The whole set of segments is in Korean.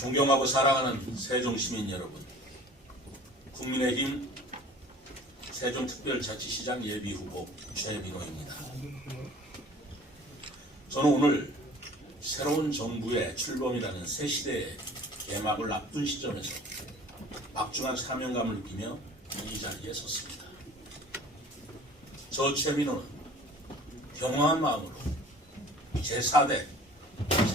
존경하고 사랑하는 세종 시민 여러분, 국민의힘 세종특별자치시장 예비후보 최민호입니다. 저는 오늘 새로운 정부의 출범이라는 새 시대의 개막을 앞둔 시점에서 막중한 사명감을 느끼며 이 자리에 섰습니다. 저 최민호는 경화한 마음으로 제4대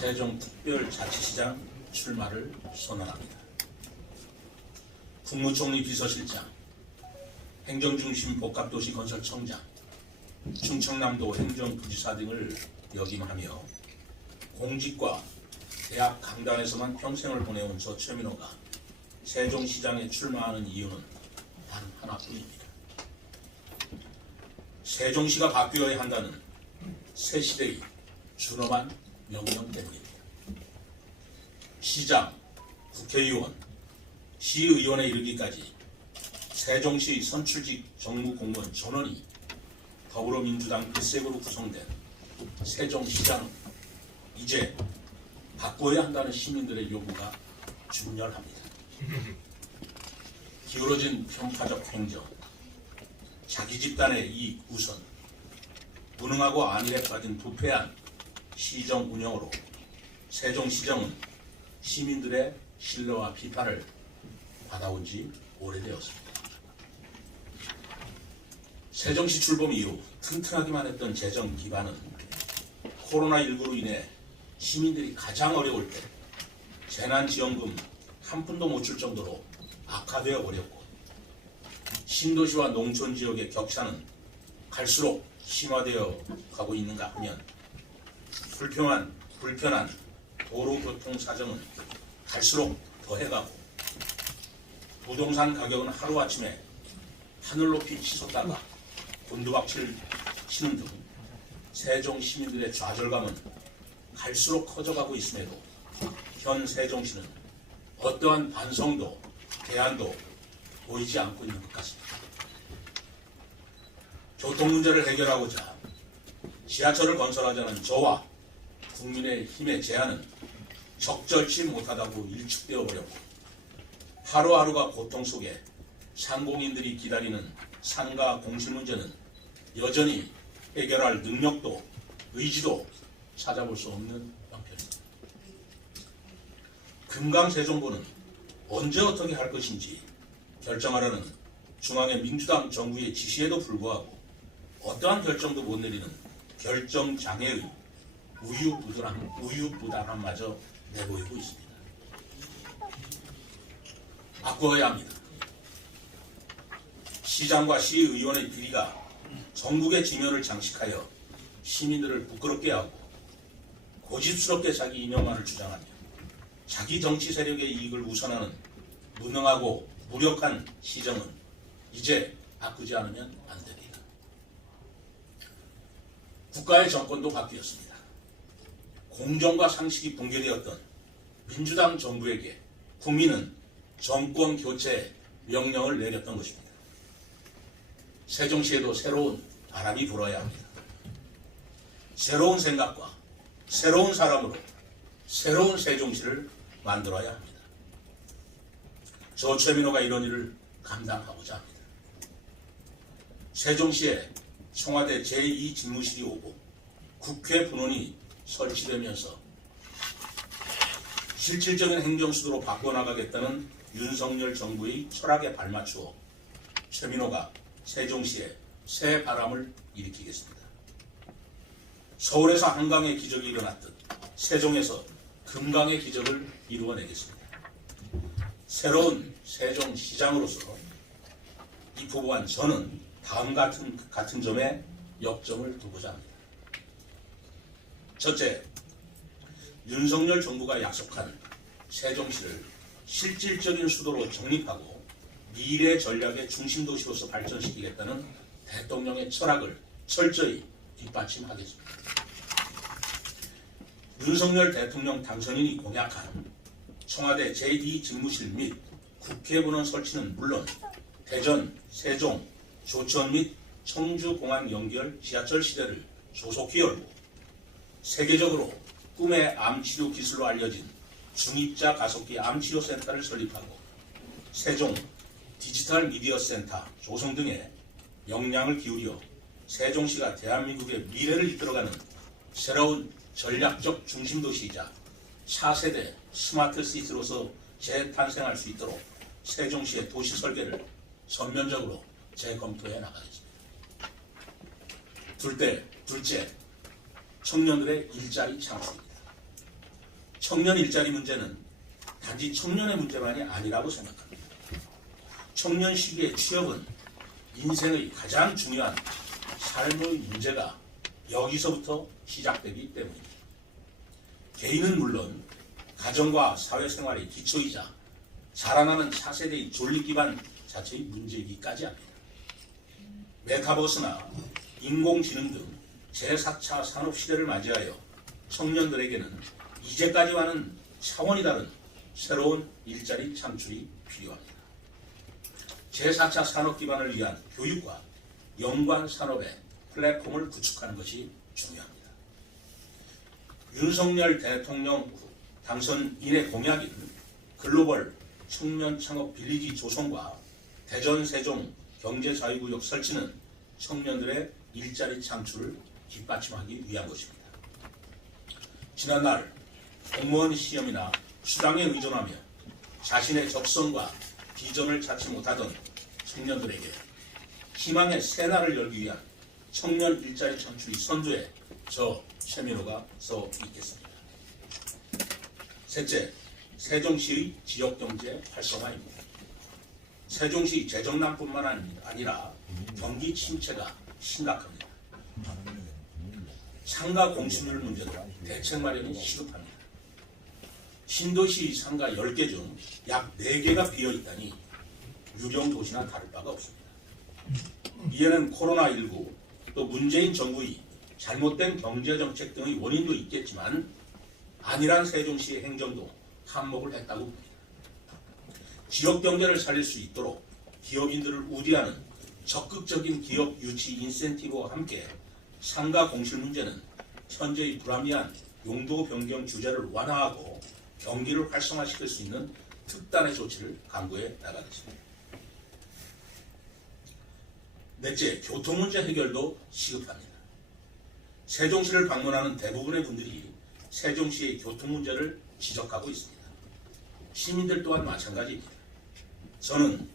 세종특별자치시장 출마를 선언합니다. 국무총리 비서실장, 행정중심 복합도시 건설청장, 충청남도 행정부지사 등을 역임하며 공직과 대학 강단에서만 평생을 보내온 저 최민호가 세종시장에 출마하는 이유는 단 하나뿐입니다. 세종시가 바뀌어야 한다는 새 시대의 준엄한 명령 때문입니다. 시장, 국회의원, 시의원에 이르기까지 세종시 선출직 정무 공무원 전원이 더불어민주당 일색으로 구성된 세종시장 이제 바꿔야 한다는 시민들의 요구가 준열합니다. 기울어진 편파적 행정, 자기 집단의 이익 우선, 무능하고 안일에 빠진 부패한 시정 운영으로 세종시정은 시민들의 신뢰와 비판을 받아온 지 오래되었습니다. 세종시 출범 이후 튼튼하기만 했던 재정 기반은 코로나19로 인해 시민들이 가장 어려울 때 재난지원금 한 푼도 못 줄 정도로 악화되어 버렸고 신도시와 농촌 지역의 격차는 갈수록 심화되어 가고 있는가 하면 불평한 불편한 도로교통 사정은 갈수록 더해가고 부동산 가격은 하루아침에 하늘 높이 치솟다가 곤두박질 치는 등 세종 시민들의 좌절감은 갈수록 커져가고 있음에도 현 세종시는 어떠한 반성도 대안도 보이지 않고 있는 것 같습니다. 교통 문제를 해결하고자 지하철을 건설하자는 저와 국민의 힘의 제안은 적절치 못하다고 일축되어 버렸고 하루하루가 고통 속에 상공인들이 기다리는 상가 공실 문제는 여전히 해결할 능력도 의지도 찾아볼 수 없는 형편입니다. 금강세종부는 언제 어떻게 할 것인지 결정하라는 중앙의 민주당 정부의 지시에도 불구하고 어떠한 결정도 못 내리는 결정 장애의 우유부단함, 우유부단함마저 내보이고 있습니다. 바꿔야 합니다. 시장과 시의원의 비리가 전국의 지면을 장식하여 시민들을 부끄럽게 하고 고집스럽게 자기 이념만을 주장하며 자기 정치 세력의 이익을 우선하는 무능하고 무력한 시정은 이제 바꾸지 않으면 안 됩니다. 국가의 정권도 바뀌었습니다. 공정과 상식이 붕괴되었던 민주당 정부에게 국민은 정권 교체 명령을 내렸던 것입니다. 세종시에도 새로운 바람이 불어야 합니다. 새로운 생각과 새로운 사람으로 새로운 세종시를 만들어야 합니다. 저 최민호가 이런 일을 감당하고자 합니다. 세종시에 청와대 제2집무실이 오고 국회 분원이 설치되면서 실질적인 행정수도로 바꿔나가겠다는 윤석열 정부의 철학에 발맞추어 최민호가 세종시에 새 바람을 일으키겠습니다. 서울에서 한강의 기적이 일어났듯 세종에서 금강의 기적을 이루어내겠습니다. 새로운 세종시장으로서 입후보한 저는 다음 같은, 같은 점에 역점을 두고자 합니다. 첫째, 윤석열 정부가 약속한 세종시를 실질적인 수도로 정립하고 미래 전략의 중심 도시로서 발전시키겠다는 대통령의 철학을 철저히 뒷받침하겠습니다. 윤석열 대통령 당선인이 공약한 청와대 제2 집무실 및 국회 본원 설치는 물론 대전, 세종, 조천 및 청주공항 연결 지하철 시대를 조속히 열고 세계적으로 꿈의 암 치료 기술로 알려진 중입자 가속기 암치료 센터를 설립하고 세종 디지털 미디어 센터 조성 등의 역량을 기울여 세종시가 대한민국의 미래를 이끌어가는 새로운 전략적 중심도시이자 차세대 스마트 시티로서 재탄생할 수 있도록 세종시의 도시 설계를 전면적으로 재검토해 나가겠습니다. 둘째, 둘째, 청년들의 일자리 창출입니다. 청년 일자리 문제는 단지 청년의 문제만이 아니라고 생각합니다. 청년 시기의 취업은 인생의 가장 중요한 삶의 문제가 여기서부터 시작되기 때문입니다. 개인은 물론 가정과 사회생활의 기초이자 자라나는 차세대의 존립 기반 자체의 문제이기까지 합니다. 메타버스나 인공지능 등 제4차 산업 시대를 맞이하여 청년들에게는 이제까지와는 차원이 다른 새로운 일자리 창출이 필요합니다. 제4차 산업 기반을 위한 교육과 연관 산업의 플랫폼을 구축하는 것이 중요합니다. 윤석열 대통령 당선인의 공약인 글로벌 청년 창업 빌리지 조성과 대전 세종 경제자유구역 설치는 청년들의 일자리 창출을 뒷받침하기 위한 것입니다. 지난날 공무원 시험이나 수당에 의존하며 자신의 적성과 비전을 찾지 못하던 청년들에게 희망의 새날을 열기 위한 청년 일자리 창출이 선두에 저 최민호가 서 있겠습니다. 셋째, 세종시의 지역경제 활성화입니다. 세종시 재정난뿐만 아니라 경기 침체가 심각합니다. 상가 공시률 문제도 대책 마련이 시급합니다. 신도시 상가 10개 중 약 4개가 비어 있다니 유령 도시나 다를 바가 없습니다. 이에는 코로나19 또 문재인 정부의 잘못된 경제정책 등의 원인도 있겠지만 안일한 세종시의 행정도 한몫을 했다고 봅니다. 지역 경제를 살릴 수 있도록 기업인들을 우대하는 적극적인 기업 유치 인센티브와 함께 상가 공실 문제는 현재의 불합리한 용도 변경 규제를 완화하고 경기를 활성화시킬 수 있는 특단의 조치를 강구해 나가겠습니다. 넷째, 교통 문제 해결도 시급합니다. 세종시를 방문하는 대부분의 분들이 세종시의 교통 문제를 지적하고 있습니다. 시민들 또한 마찬가지입니다. 저는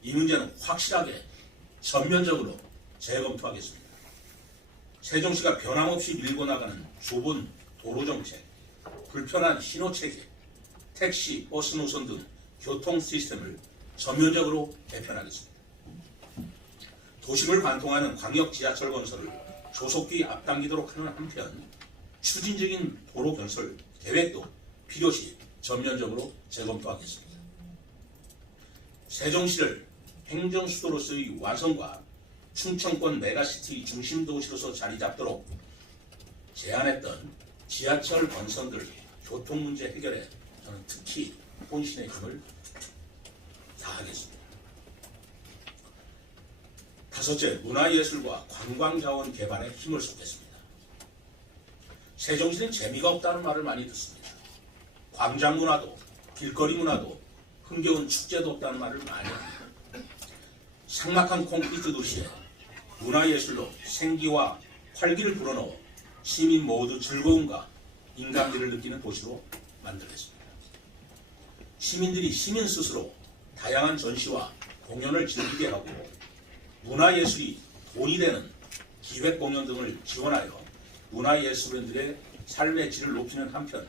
이 문제는 확실하게 전면적으로 재검토하겠습니다. 세종시가 변함없이 밀고 나가는 좁은 도로 정책, 불편한 신호 체계, 택시, 버스 노선 등 교통 시스템을 전면적으로 개편하겠습니다. 도심을 관통하는 광역 지하철 건설을 조속히 앞당기도록 하는 한편 추진적인 도로 건설 계획도 필요시 전면적으로 재검토하겠습니다. 세종시를 행정 수도로서의 완성과 충청권 메가시티 중심 도시로서 자리 잡도록 제안했던 지하철 건선들 교통 문제 해결에 저는 특히 혼신의 힘을 다하겠습니다. 다섯째, 문화예술과 관광자원 개발에 힘을 쏟겠습니다. 세종시는 재미가 없다는 말을 많이 듣습니다. 광장 문화도, 길거리 문화도, 흥겨운 축제도 없다는 말을 많이 합니다. 삭막한 콘크리트 도시에 문화예술로 생기와 활기를 불어넣어 시민 모두 즐거움과 인간미를 느끼는 도시로 만들겠습니다. 시민들이 시민 스스로 다양한 전시와 공연을 즐기게 하고 문화예술이 돈이 되는 기획 공연 등을 지원하여 문화예술인들의 삶의 질을 높이는 한편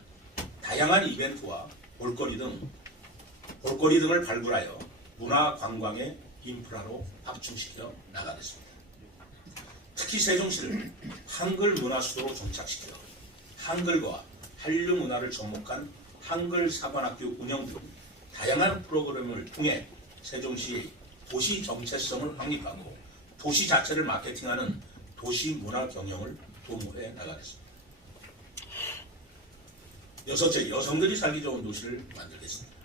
다양한 이벤트와 볼거리 등 볼거리 등을 발굴하여 문화 관광의 인프라로 확충시켜 나가겠습니다. 특히 세종시를 한글 문화 수도로 정착시켜 한글과 한류 문화를 접목한 한글 사관학교 운영 등 다양한 프로그램을 통해 세종시의 도시 정체성을 확립하고 도시 자체를 마케팅하는 도시 문화 경영을 도모해 나가겠습니다. 여섯째, 여성들이 살기 좋은 도시를 만들겠습니다.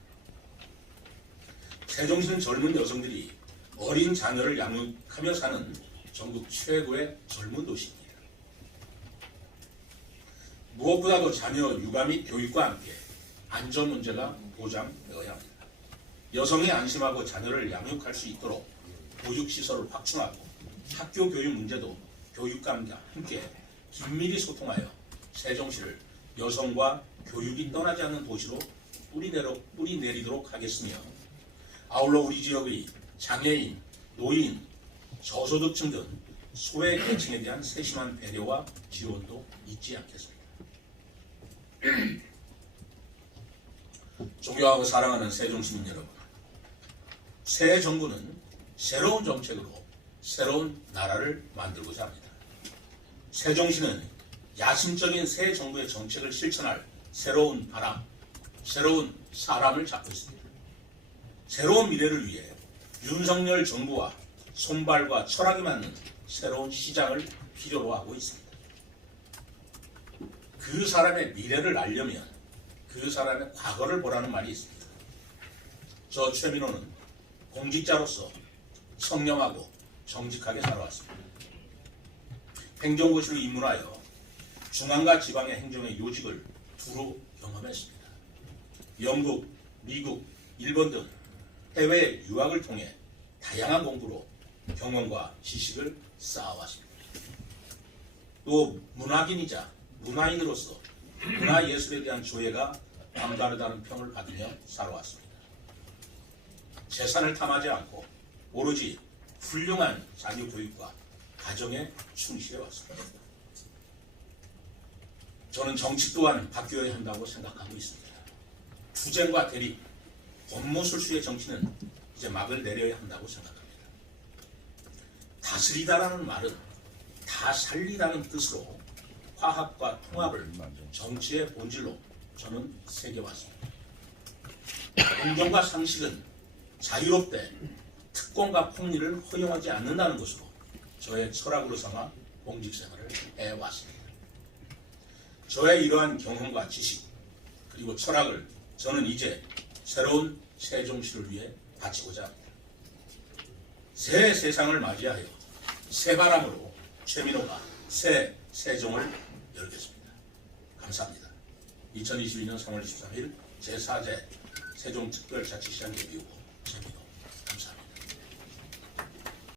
세종시는 젊은 여성들이 어린 자녀를 양육하며 사는 전국 최고의 젊은 도시입니다. 무엇보다도 자녀 육아 및 교육과 함께 안전 문제가 보장되어야 합니다. 여성이 안심하고 자녀를 양육할 수 있도록 보육시설을 확충하고 학교 교육 문제도 교육감과 함께 긴밀히 소통하여 세종시를 여성과 교육이 떠나지 않는 도시로 뿌리내려, 뿌리내리도록 하겠으며 아울러 우리 지역의 장애인, 노인, 저소득층 등 소외 계층에 대한 세심한 배려와 지원도 잊지 않겠습니다. 존경하고 사랑하는 세종시민 여러분, 새 정부는 새로운 정책으로 새로운 나라를 만들고자 합니다. 세종시는 야심적인 새 정부의 정책을 실천할 새로운 바람, 새로운 사람을 잡고 있습니다. 새로운 미래를 위해 윤석열 정부와 손발과 철학이 맞는 새로운 시장을 필요로 하고 있습니다. 그 사람의 미래를 알려면 그 사람의 과거를 보라는 말이 있습니다. 저 최민호는 공직자로서 청렴하고 정직하게 살아왔습니다. 행정고시로 입문하여 중앙과 지방의 행정의 요직을 두루 경험했습니다. 영국, 미국, 일본 등 해외 유학을 통해 다양한 공부로 경험과 지식을 쌓아왔습니다. 또 문학인이자 문화인으로서 문화예술에 대한 조예가 남다르다는 평을 받으며 살아왔습니다. 재산을 탐하지 않고 오로지 훌륭한 자녀 교육과 가정에 충실해 왔습니다. 저는 정치 또한 바뀌어야 한다고 생각하고 있습니다. 투쟁과 대립, 권모술수의 정치는 이제 막을 내려야 한다고 생각합니다. 다스리다라는 말은 다 살리다는 뜻으로 화합과 통합을 정치의 본질로 저는 새겨왔습니다. 공정과 상식은 자유롭되 특권과 폭리를 허용하지 않는다는 것으로 저의 철학으로 삼아 공직 생활을 해왔습니다. 저의 이러한 경험과 지식 그리고 철학을 저는 이제 새로운 세종시를 위해 바치고자 합니다. 새 세상을 맞이하여 새 바람으로 최민호가 새 세종을 열겠습니다. 감사합니다. 2022년 3월 23일 제4제 세종특별자치시장 예비후보